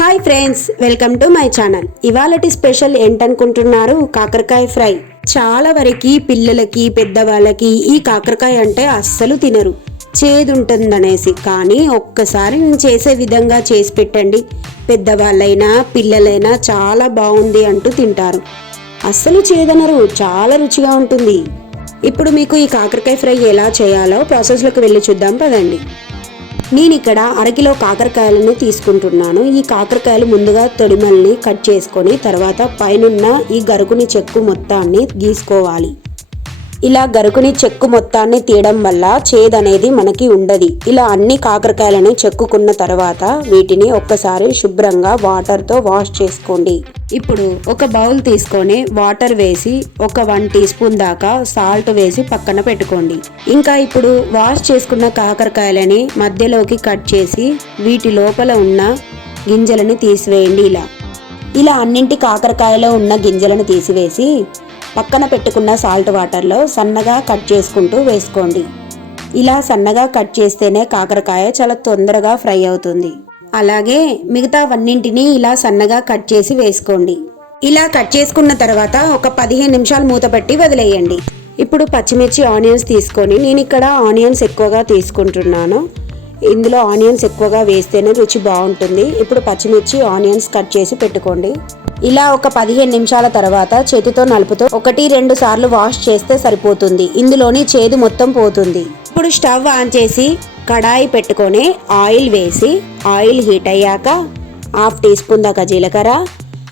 Hi friends, welcome to my channel. ఇవాళటి special ఏంటనుకుంటున్నారు? కాకరకాయ ఫ్రై. చాలా వరకు పిల్లలకి పెద్దవాళ్ళకి ఈ కాకరకాయ అంటే అస్సలు తినరు, చేదుంటుందనేసి. కానీ ఒక్కసారి నేను చేసే విధంగా చేసి పెట్టండి, పెద్దవాళ్ళైనా పిల్లలైనా చాలా బాగుంది అంటూ తింటారు. అస్సలు చేదనరు, చాలా రుచిగా ఉంటుంది. ఇప్పుడు మీకు ఈ కాకరకాయ ఫ్రై ఎలా చేయాలో ప్రాసెస్లోకి వెళ్ళి చూద్దాం పదండి. నేను ఇక్కడ అరకిలో కాకరకాయలను తీసుకుంటున్నాను. ఈ కాకరకాయలు ముందుగా తొడిమల్ని కట్ చేసుకొని తర్వాత పైనున్న ఈ గరుకుని చెక్కు మొత్తాన్ని గీసుకోవాలి. ఇలా గరుకుని చెక్కు మొత్తాన్ని తీయడం వల్ల చేదు అనేది మనకి ఉండదు. ఇలా అన్ని కాకరకాయలను చెక్కుకున్న తర్వాత వీటిని ఒక్కసారి శుభ్రంగా వాటర్తో వాష్ చేసుకోండి. ఇప్పుడు ఒక బౌల్ తీసుకొని వాటర్ వేసి ఒక 1 టీ స్పూన్ దాకా సాల్ట్ వేసి పక్కన పెట్టుకోండి. ఇంకా ఇప్పుడు వాష్ చేసుకున్న కాకరకాయలని మధ్యలోకి కట్ చేసి వీటి లోపల ఉన్న గింజలని తీసివేయండి. ఇలా అన్నింటి కాకరకాయలో ఉన్న గింజలను తీసివేసి పక్కన పెట్టుకున్న సాల్ట్ వాటర్లో సన్నగా కట్ చేసుకుంటూ వేసుకోండి. ఇలా సన్నగా కట్ చేస్తేనే కాకరకాయ చాలా తొందరగా ఫ్రై అవుతుంది. అలాగే మిగతావన్నింటినీ ఇలా సన్నగా కట్ చేసి వేసుకోండి. ఇలా కట్ చేసుకున్న తర్వాత ఒక 15 నిమిషాలు మూత పెట్టి వదిలేయండి. ఇప్పుడు పచ్చిమిర్చి ఆనియన్స్ తీసుకొని, నేను ఇక్కడ ఆనియన్స్ ఎక్కువగా తీసుకుంటున్నాను. ఇందులో ఆనియన్స్ ఎక్కువగా వేస్తేనే రుచి బాగుంటుంది. ఇప్పుడు పచ్చిమిర్చి ఆనియన్స్ కట్ చేసి పెట్టుకోండి. ఇలా ఒక 15 నిమిషాల తర్వాత చేతితో నలుపుతో 1-2 సార్లు వాష్ చేస్తే సరిపోతుంది. ఇందులోని చేదు మొత్తం పోతుంది. ఇప్పుడు స్టవ్ ఆన్ చేసి కడాయి పెట్టుకొని ఆయిల్ వేసి, ఆయిల్ హీట్ అయ్యాక 1/2 టీ స్పూన్ దాకా జీలకర్ర,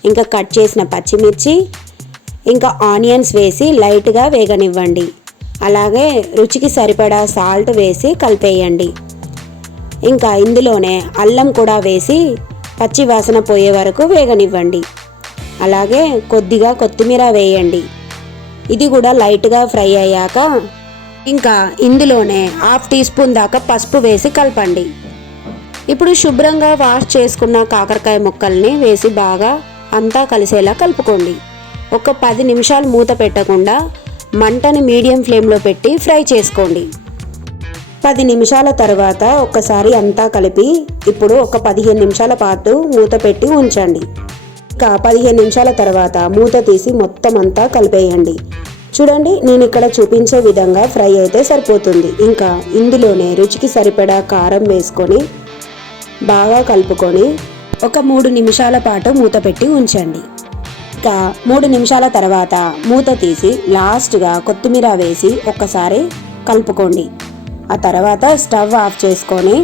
ఇంకా కట్ చేసిన పచ్చిమిర్చి, ఇంకా ఆనియన్స్ వేసి లైట్గా వేగనివ్వండి. అలాగే రుచికి సరిపడా సాల్ట్ వేసి కలిపేయండి. ఇంకా ఇందులోనే అల్లం కూడా వేసి పచ్చి వాసన పోయే వరకు వేగనివ్వండి. అలాగే కొద్దిగా కొత్తిమీర వేయండి. ఇది కూడా లైట్గా ఫ్రై అయ్యాక ఇంకా ఇందులోనే 1/2 టీ స్పూన్ దాకా పసుపు వేసి కలపండి. ఇప్పుడు శుభ్రంగా వాష్ చేసుకున్న కాకరకాయ ముక్కల్ని వేసి బాగా అంతా కలిసేలా కలుపుకోండి. ఒక 10 నిమిషాలు మూత పెట్టకుండా మంటని మీడియం ఫ్లేమ్లో పెట్టి ఫ్రై చేసుకోండి. 10 నిమిషాల తర్వాత ఒక్కసారి అంతా కలిపి ఇప్పుడు ఒక 15 నిమిషాల పాటు మూత పెట్టి ఉంచండి. ఇంకా 15 నిమిషాల తర్వాత మూత తీసి మొత్తం అంతా కలిపేయండి. చూడండి, నేను ఇక్కడ చూపించే విధంగా ఫ్రై అయితే సరిపోతుంది. ఇంకా ఇందులోనే రుచికి సరిపడా కారం వేసుకొని బాగా కలుపుకొని ఒక 3 నిమిషాల పాటు మూత పెట్టి ఉంచండి. ఇంకా 3 నిమిషాల తర్వాత మూత తీసి లాస్ట్గా కొత్తిమీర వేసి ఒక్కసారి కలుపుకోండి. ఆ తర్వాత స్టవ్ ఆఫ్ చేసుకొని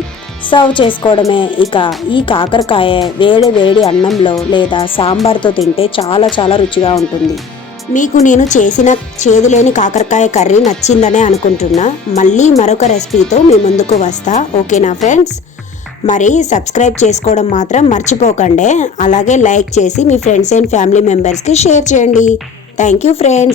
సర్వ్ చేసుకోవడమే. ఇక ఈ కాకరకాయ వేడి వేడి అన్నంలో లేదా సాంబార్తో తింటే చాలా చాలా రుచిగా ఉంటుంది. మీకు నేను చేసిన చేదులేని కాకరకాయ కర్రీ నచ్చిందనే అనుకుంటున్నా. మళ్ళీ మరొక రెసిపీతో మీ ముందుకు వస్తా. ఓకేనా ఫ్రెండ్స్? మరి సబ్స్క్రైబ్ చేసుకోవడం మాత్రం మర్చిపోకండి. అలాగే లైక్ చేసి మీ ఫ్రెండ్స్ అండ్ ఫ్యామిలీ మెంబర్స్కి షేర్ చేయండి. Thank you friends.